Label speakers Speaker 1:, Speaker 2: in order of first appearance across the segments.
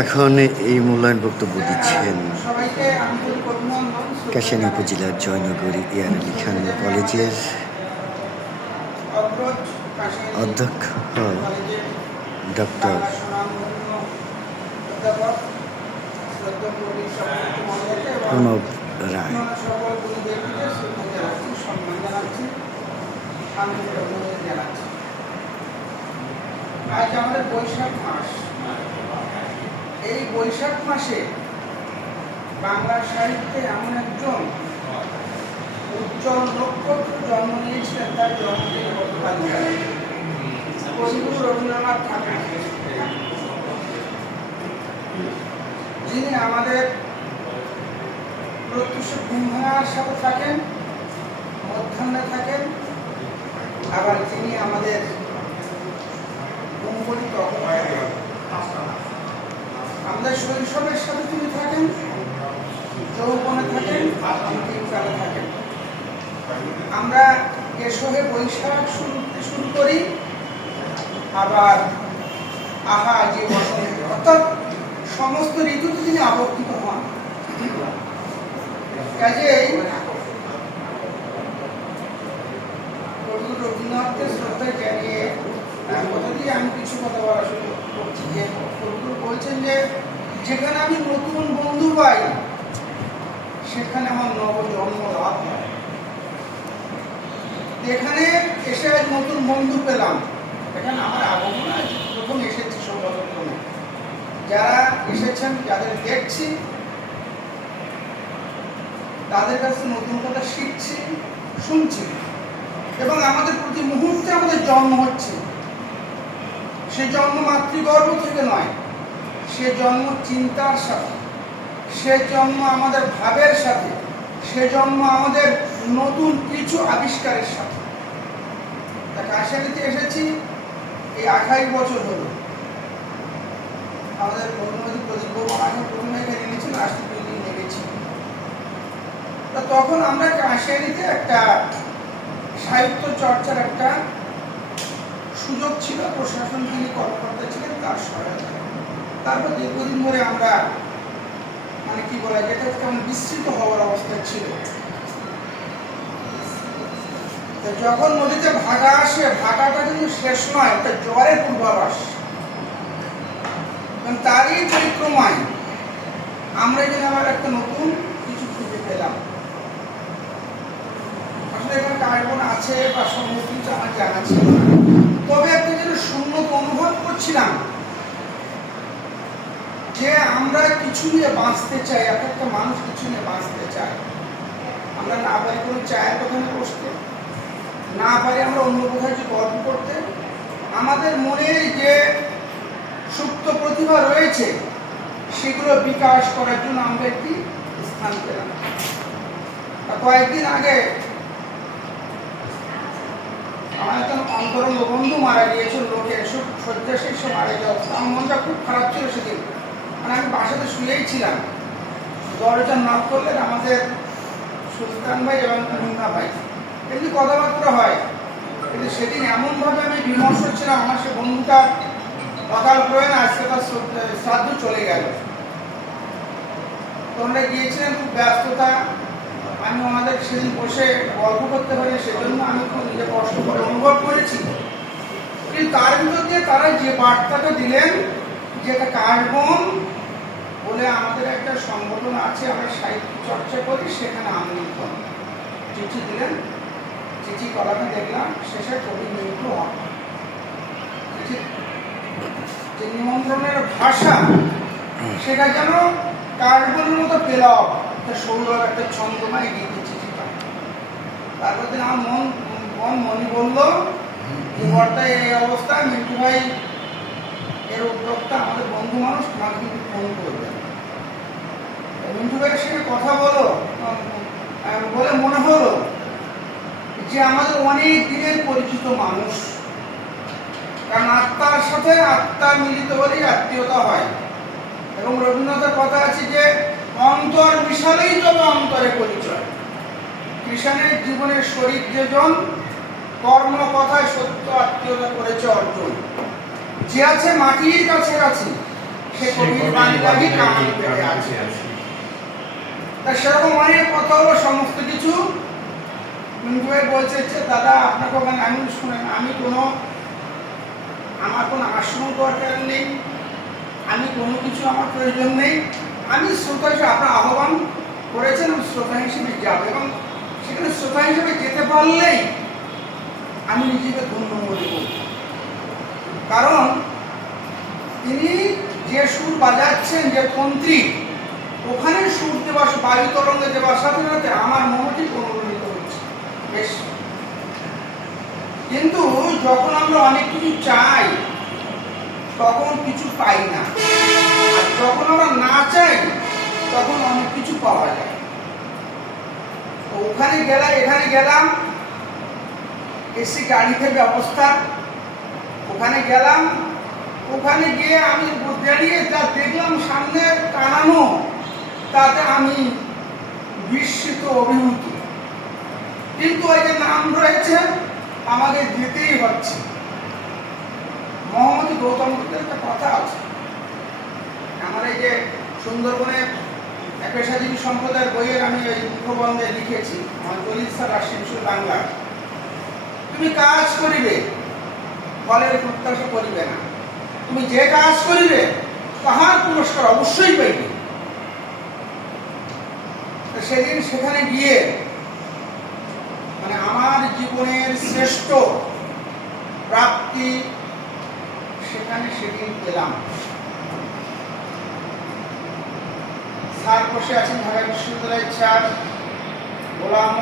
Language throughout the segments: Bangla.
Speaker 1: এখন এই মূল্যায়ন বক্তব্য দিচ্ছেন কাশিয়ানী উপজেলার জয়নগরী ইয়ার আলী খান কলেজের অধ্যক্ষ ডক্টর
Speaker 2: বাংলা স্বনামধন্য অধ্যাপক আজ আমাদের বৈশাখ মাস। এই বৈশাখ মাসে বাংলা সাহিত্যে এমন একজন উজ্জ্বল নক্ষত্র জন্ম নিয়েছিলেন, তার জন্মদিন গতকাল। কবিগুরু রবীন্দ্রনাথ ঠাকুর। যিনি আমাদের প্রত্যুষ কুম্ভার সাথে থাকেন, মধ্যাহ্নে থাকেন, আবার যিনি আমাদের মুঙ্গলিত আমাদের শৈশবের সাথে তিনি থাকেন, যৌবনে থাকেন অন্তিমকালে থাকেন। আমরা এসবে বৈশাখ শুরু শুরু করি, আবার আহা, যে বসন্ত অর্থাৎ সমস্ত ঋতুতে তিনি আবর্তিত হন। কাজেই কবি রবীন্দ্রনাথকে শ্রদ্ধা জানিয়ে দিয়ে আমি কিছু কথা বলা শুরু করছি যে বলছেন যে, যেখানে আমি নতুন বন্ধু পাই, সেখানে আমার নব জন্ম লাভ এখানে এসে নতুন বন্ধু পেলাম। এখানে আমার আগমন প্রথম এসেছি যারা এসেছেন, যাদের দেখছি, তাদের কাছে নতুন কথা শিখছি, শুনছি। এবং আমাদের প্রতি মুহূর্তে আমাদের জন্ম হচ্ছে। সে জন্ম মাতৃগর্ভ থেকে নয়, সে জন্ম চিন্তার সাথে, সে জন্ম আমাদের ভাবের সাথে, সে জন্ম আমাদের নতুন কিছু আবিষ্কারের সাথে। তা কাশিয়ানিতে এসেছি? এই আঠাইশ বছর হলো। আমাদের বন্ধুবাদী প্রদীপ আমাকে প্রথমে এখানে এনেছিল আসতে তা তখন আমরা কাশিয়ানিতে একটা সাহিত্য চর্চার একটা সুযোগ ছিল, প্রশাসন যিনি কর্মকর্তা ছিলেন তার সহায়তা। তারপর দীর্ঘদিন ধরে আমরা মানে কি বলা যায়, এটা কেমন বিস্তৃত হওয়ার অবস্থা ছিল। যখন নদীতে ভাটা আসে, ভাটাটা কিন্তু শেষ নয় ওটা জ্বরের পূর্বাভাস। তারই পরিক্রমায় আমরা যেন আবার একটা নতুন কিছু খুঁজে পেলাম। আসলে এখানে কার্বন আছে বা কিছু আমার জানা ছিল তবে একটা যেন শূন্যতা অনুভব করছিলাম যে আমরা কিছু নিয়ে বাঁচতে চাই, এক একটা মানুষ কিছু নিয়ে বাঁচতে চায়। আমরা না পারি কোনো চায়ের দোকানে বসতে, না পারি আমরা অন্য কোথাও যে গল্প করতে। আমাদের মনে যে সুপ্ত প্রতিভা রয়েছে, সেগুলো বিকাশ করার জন্য আমরা একটি স্থান পেলাম। কয়েকদিন আগে একজন অন্তরঙ্গ বন্ধু মারা গিয়েছিল, লোকে সুখ শয্যাশীর্ষ মারা যাওয়া আমার মনটা খুব খারাপ ছিল সেদিন। মানে আমি বাসাতে শুয়েই ছিলাম। দরজা নক করলেন আমাদের সুলতান ভাই এবং মুন্না ভাই, এমনি কথাবার্তা হয়। কিন্তু সেদিন এমনভাবে আমি বিমর্ষ ছিলাম, আমার সে বন্ধুটা অকাল প্রয়াণ আজকে তার শ্রাদ্ধ চলে গেল। তোমরা গিয়েছিলেন খুব ব্যস্ততা আমি আমাদের সেদিন বসে গল্প করতে পারি সেজন্য আমি খুব নিজে কষ্ট করে অনুভব করেছি। কিন্তু তার ভিতর দিয়ে তারা যে বার্তাটা দিলেন যে এটা কার্বন বলে আমাদের একটা সংগঠন আছে আমরা সাহিত্য চর্চা করি সেখানে আমন্ত্রণ। চিঠি দিলেন। চিঠি কলামে দেখলাম শেষে কবি হন। চিঠি যে নিমন্ত্রণের ভাষা সেটা যেন কার্বনের মতো পেলাম। একটা সৌরভ একটা ছন্দময় গীতি চিঠিটা তারপর দিন আমার মন মন মনে বলল যে বর্তায় এই অবস্থায় মিন্টু ভাই এর উদ্যোক্তা আমাদের বন্ধু মানুষ আমাকে কিন্তু ফোন করবে। মিন্টু ভাইয়ের সঙ্গে কথা বলো বলে মনে হলো যে আমাদের অনেক দিনের পরিচিত মানুষ। কারণ আত্মার সাথে আত্মা মিলিত হলেই আত্মীয়তা হয়। এবং রবীন্দ্রনাথের কথা আছে যে অন্তর বিশালেই তবে অন্তরে পরিচয়। কৃষাণের জীবনের শরীর যেজন কর্ম কথায় সত্য আত্মীয়তা করেছে অর্জুন। যে আছে মাটির কাছাকাছি সে কবির বাণী কামান পেটে আছে তা সেরকম অনেক কথা হলো সমস্ত কিছু। মিন্টু ভাই বলছে যে দাদা আপনাকে ওখানে আমি শুনেন আমি কোনো আমার কোনো আশ্রম দরকার নেই। আমি কোনো কিছু আমার প্রয়োজন নেই। আমি শ্রোতা হিসেবে আপনার আহ্বান করেছেন, আমি শ্রোতা হিসেবে যাব এবং সেখানে শ্রোতা হিসেবে যেতে পারলেই আমি নিজেকে ধন্য মনে করি। কারণ তিনি যে সুর বাজাচ্ছেন, যে তন্ত্রী, ওখানে সুর দেওয়া বায়ু তরঙ্গে দেওয়ার সাথে সাথে আমার মনটি অনুপ্রাণিত হচ্ছে। বেশ। কিন্তু যখন আমরা অনেক কিছু চাই তখন কিছু পাই না। যখন আমরা না চাই, তখন অনেক কিছু পাওয়া যায়। ওখানে গেলাম, এখানে গেলাম, এসি গাড়িতে ব্যবস্থা। ওখানে গেলাম, ওখানে গিয়ে আমি দাঁড়িয়ে যা দেখলাম সামনে টানানো, তাতে আমি বিস্মিত অভিভূত। কিন্তু ওই যে নাম রয়েছে আমাকে যেতেই হচ্ছে। মোহাম্মদ গৌতম বুদ্ধের একটা কথা আছে। আমার এই যে সুন্দরবনে পেশাজীবী সম্প্রদায়ের বইয়ের আমি ওই মুখবন্ধে লিখেছি আমার দলিত স্যার রাশিমসুর বাংলা তুমি কাজ করিবে, ফলের প্রত্যাশা করিবে না। তুমি যে কাজ করিবে, তাহার পুরস্কার অবশ্যই পাইবে। সেদিন সেখানে গিয়ে মানে আমার জীবনের শ্রেষ্ঠ প্রাপ্তি সেখানে সেদিন পেলাম স্যার বসে আছেন ঢাকা বিশ্ববিদ্যালয়ের স্যার গোলাম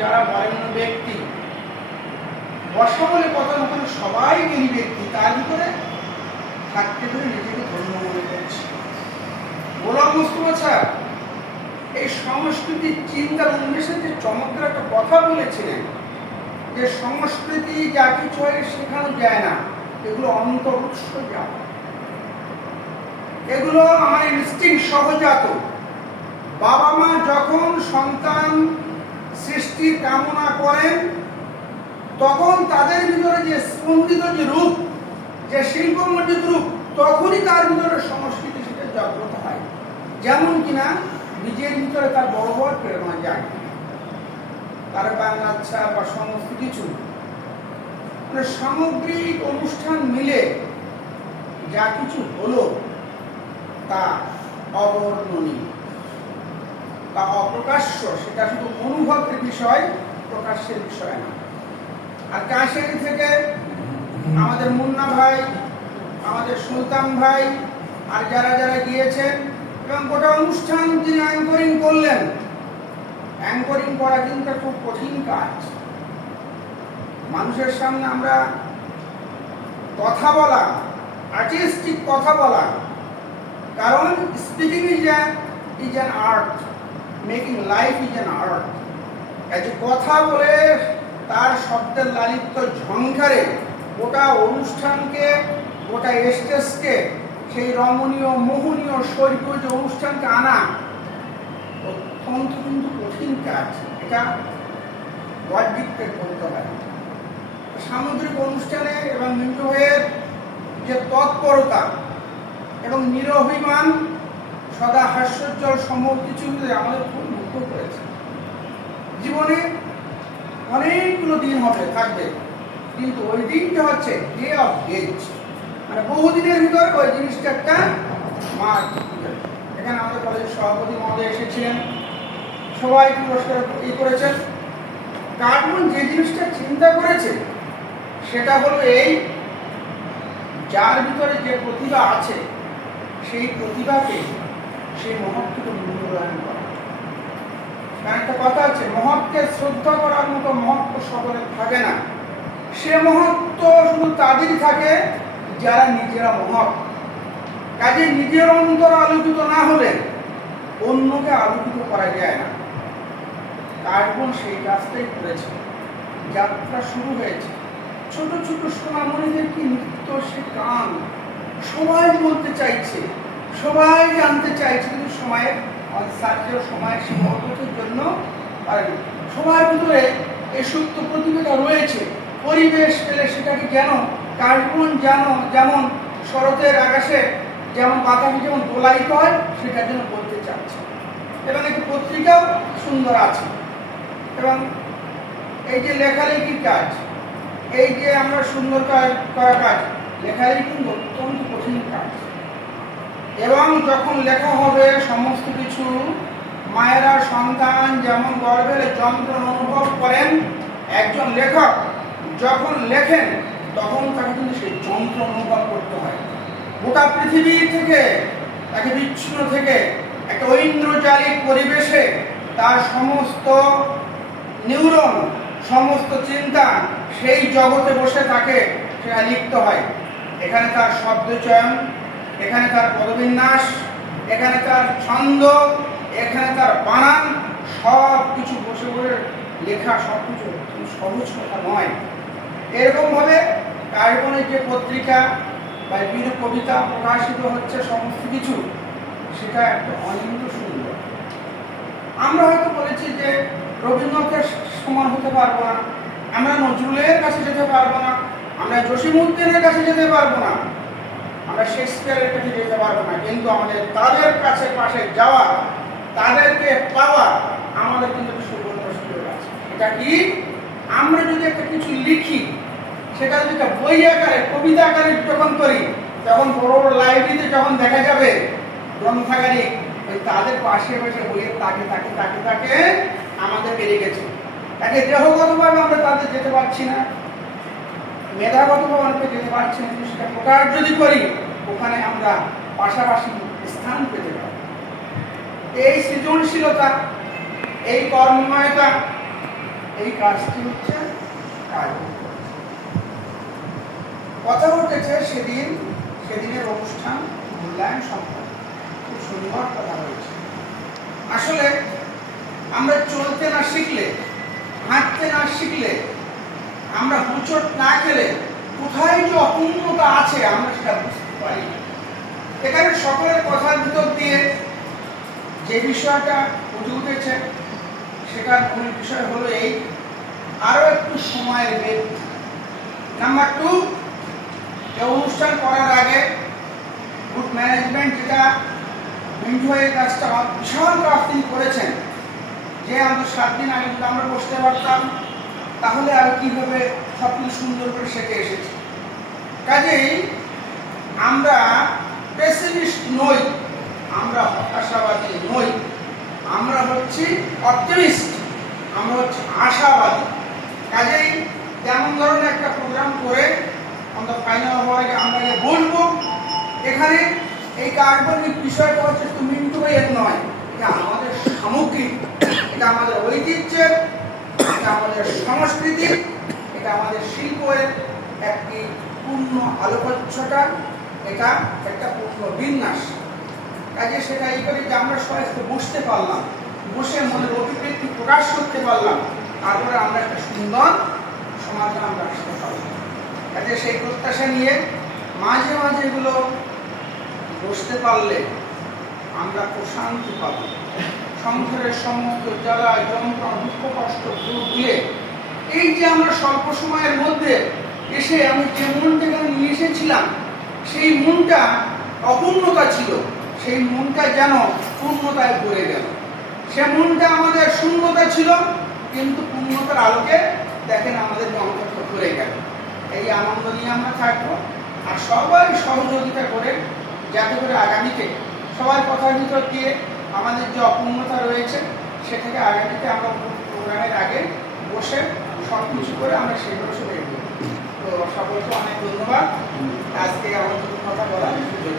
Speaker 2: যারা বরেণ্য ব্যক্তি কথা মতন সবাই ব্যক্তি, তার ভিতরে থাকতে পেরে নিজেকে ধন্য মনে করছে। গোলাম মোস্তফা স্যার, এই সংস্কৃতির চিন্তার উন্মেষে যে চমৎকার একটা কথা বলেছিলেন, যে সংস্কৃতি যা কিছু হয় শেখানো যায় না। এগুলো অন্তর উৎস এগুলো আমার ইনস্টিং সহজাত। বাবা মা যখন সন্তান সৃষ্টির কামনা করেন, তখন তাদের ভিতরে যে স্পন্দিত যে রূপ, যে শিল্পমণ্ডিত রূপ, তখনই তার ভিতরে সংস্কৃতি সেটা জাগ্রত হয়। যেমন কিনা নিজের ভিতরে তার বড় বড় প্রেরণা যায়। তার বাংলা বা সমস্ত কিছু সামগ্রিক অনুষ্ঠান মিলে যা কিছু হলো তা অবর্ণনীয় তা অপ্রকাশ্য, সেটা শুধু অনুভবের বিষয় প্রকাশ্যের বিষয় না। আর কাশিয়ারি থেকে আমাদের মুন্না ভাই, আমাদের সুলতান ভাই, আর যারা যারা গিয়েছেন এবং গোটা অনুষ্ঠান যিনি অ্যাঙ্করিং করলেন অ্যাঙ্করিং করা কিন্তু খুব কঠিন কাজ। মানুষের সামনে আমরা কথা বলা আর্টিস্টিক কথা বলা, কারণ speaking is is an art making life is an art যে কথা বলে তার শব্দের লালিত্য ঝংকারে গোটা অনুষ্ঠানকে, গোটা স্টেজকে, সেই রমণীয়, মোহনীয় যে অনুষ্ঠানকে আনা অত্যন্ত কিন্তু কঠিন কাজ। এটা গড ডিক্টেড করতে হয় সামুদ্রিক অনুষ্ঠানে এবং মিন্টু যে তৎপরতা এবং নিরভিমান সদা হাস্যোজ্জ্বল সমূহ কিছু আমাদের খুব মুক্ত করেছে। জীবনে অনেকগুলো দিন হবে, থাকবে। কিন্তু ওই দিনটা হচ্ছে ডে অফ গেজ মানে বহুদিনের ভিতরে ওই জিনিসটা একটা মার্ক এখানে আমাদের কলেজের সভাপতি মহোদয় এসেছিলেন। সবাই পুরস্কার ই করেছেন। কার্টুন যে জিনিসটা চিন্তা করেছে সেটা হলো এই, যার ভিতরে যে প্রতিভা আছে, সেই প্রতিভাকে সেই মহত্বকে মূল্যায়ন করা। একটা কথা আছে, মহৎকে শ্রদ্ধা করার মতো মহত্ব সকলের থাকে না। সে মহত্ব শুধু তাদেরই থাকে যারা নিজেরা মহৎ। কাজে নিজের অন্তর আলোকিত না হলে অন্যকে আলোকিত করা যায় না। কার্বন সেই কাজটাই করেছে। যাত্রা শুরু হয়েছে। ছোট ছোট সোনামণিদের কি নৃত্য সে গান সবাই বলতে চাইছে, সবাই জানতে চাইছে, কিন্তু সময়ের সার্কেল সময় সীমাবদ্ধতার জন্য পারেনি। সবার ভিতরে এই সুপ্ত প্রতিযোগিতা রয়েছে। পরিবেশ পেলে সেটাকে যেন কার্টুন যেন, যেমন শরতের আকাশে যেমন বাতাসে যেমন দোলায়িত হয় সেটার জন্য বলতে চাচ্ছে। এবং একটি পত্রিকাও সুন্দর আছে। এবং এই যে লেখালেখির কাজ এই যে আমরা সুন্দর করা কাজ লেখালেখি কিন্তু অত্যন্ত কঠিন কাজ। এবং যখন লেখা হবে, সমস্ত কিছু মায়েরা সন্তান যেমন গর্ভের যন্ত্রণা অনুভব করেন, একজন লেখক যখন লেখেন, তখন তাকে কিন্তু সেই যন্ত্র অনুভব করতে হয়। গোটা পৃথিবী থেকে, তাকে বিচ্ছিন্ন থেকে, একটা ঐন্দ্রজালিক পরিবেশে তার সমস্ত নিউরন, সমস্ত চিন্তা সেই জগতে বসে তাকে সেটা লিখতে হয়। এখানে তার শব্দ চয়ন, এখানে তার পদবিন্যাস, এখানে তার ছন্দ, এখানে তার বানান, সব কিছু বসে বসে লেখা, সব কিছু সহজ কথা নয়। এরকমভাবে কার্বনের যে পত্রিকা বা বিভিন্ন কবিতা প্রকাশিত হচ্ছে সমস্ত কিছু, সেটা একটা অনিন্দ সুন্দর। আমরা হয়তো বলেছি যে রবীন্দ্রনাথের সমান হতে পারব না। আমরা নজরুলের কাছে যেতে পারব না, আমরা জসিমুদ্দিনের কাছে যেতে পারব না, আমরা শেক্সপিয়ারের কাছে যেতে পারব না। কিন্তু আমাদের তাদের কাছে পাশে যাওয়া, তাদেরকে পাওয়া আমাদের কিন্তু একটা সুবর্ণ সুযোগ আছে। এটা কি? আমরা যদি একটা কিছু লিখি, সেটা যদি একটা বই আকারে, কবিতা আকারে যখন করি, তখন বড় বড় লাইব্রেরিতে যখন দেখা যাবে, গ্রন্থাগারে ওই তাদের পাশে বসে বইয়ের তাকে তাকে তাকে তাকে আমাদের বেড়ে গেছে তাকে দেহগতভাবে আমরা তাদের যেতে পারছি না। মেধাগতভাবে অনেকে যেতে পারছি না। সেটা প্রকাশ যদি করি, ওখানে আমরা পাশাপাশি স্থান পেতে পারি। এই সৃজনশীলতা, এই কর্মময়তা, এই কাজটি হচ্ছে কাজ। কথা উঠেছে সেদিন, সেদিনের অনুষ্ঠান মূল্যায়ন সম্পর্কে। খুব সুন্দর কথা হয়েছে। আসলে আমরা চলতে না শিখলে হাঁটতে না শিখলে, আমরা হুচট না খেলে কোথায় যে অপূর্ণতা আছে আমরা সেটা বুঝতে পারি এখানে সকলের কথার ভিতর দিয়ে যে বিষয়টা ফুটে উঠেছে, সেটার মূল বিষয় হলো এই, আরও একটু সময়ের বেগ নাম্বার টু অনুষ্ঠান করার আগে গুড ম্যানেজমেন্ট যেটা মিন্টু এই কাজটা বিশাল কাজ তিনি করেছেন। যে আমাদের সাত দিন আগে যদি আমরা বসতে পারতাম, তাহলে আর কীভাবে সব কিছু সুন্দর করে শেখে এসেছি। কাজেই আমরা পেসিমিস্ট নই, আমরা হতাশাবাদী নই, আমরা হচ্ছি অপটিমিস্ট আমরা হচ্ছি আশাবাদী। কাজেই তেমন ধরনের একটা প্রোগ্রাম করে আমরা ফাইনাল হওয়ার আগে আমরা বলব, এখানে এই কার্বনিক বিষয়টা হচ্ছে মিন্টু ভাইয়ের নয়, এটা আমাদের সামগ্রিক। এটা আমাদের ঐতিহ্যের, এটা আমাদের সংস্কৃতি এটা আমাদের শিল্পের একটি পূর্ণ আলোকচ্ছটা, এটা একটা পূর্ণ বিন্যাস। কাজে সেটা এই করে যে আমরা সবাই একটু বসতে পারলাম, বসে মনের অভিব্যক্তি প্রকাশ করতে পারলাম, তারপরে আমরা একটা সুন্দর সমাধান আমরা আসতে পারলাম। কাজে সেই প্রত্যাশা নিয়ে মাঝে মাঝে এগুলো বসতে পারলে আমরা প্রশান্তি পাব। সংসারের সমস্ত জ্বালা, যন্ত্রণা, দুঃখ, কষ্ট দূর দিয়ে এই যে আমরা স্বল্প সময়ের মধ্যে এসে আমি যে মনটা এখানে নিয়ে এসেছিলাম, সেই মনটা অপূর্ণতা ছিল। সেই মনটা যেন পূর্ণতায় ভরে গেল। সে মনটা আমাদের শূন্যতা ছিল, কিন্তু পূর্ণতার আলোকে দেখেন আমাদের অন্তত ভরে গেল। এই আনন্দ নিয়ে আমরা থাকব আর সবাই সহযোগিতা করে যাতে করে আগামীতে সবার কথার ভিতর দিয়ে আমাদের যে অপূর্ণতা রয়েছে সেটাকে আগামীতে আমরা প্রোগ্রামের আগে বসে সব কিছু করে আমরা সেগুলো এগোবো তো সকলকে অনেক ধন্যবাদ আজকে আমার কথা বলার সুযোগ।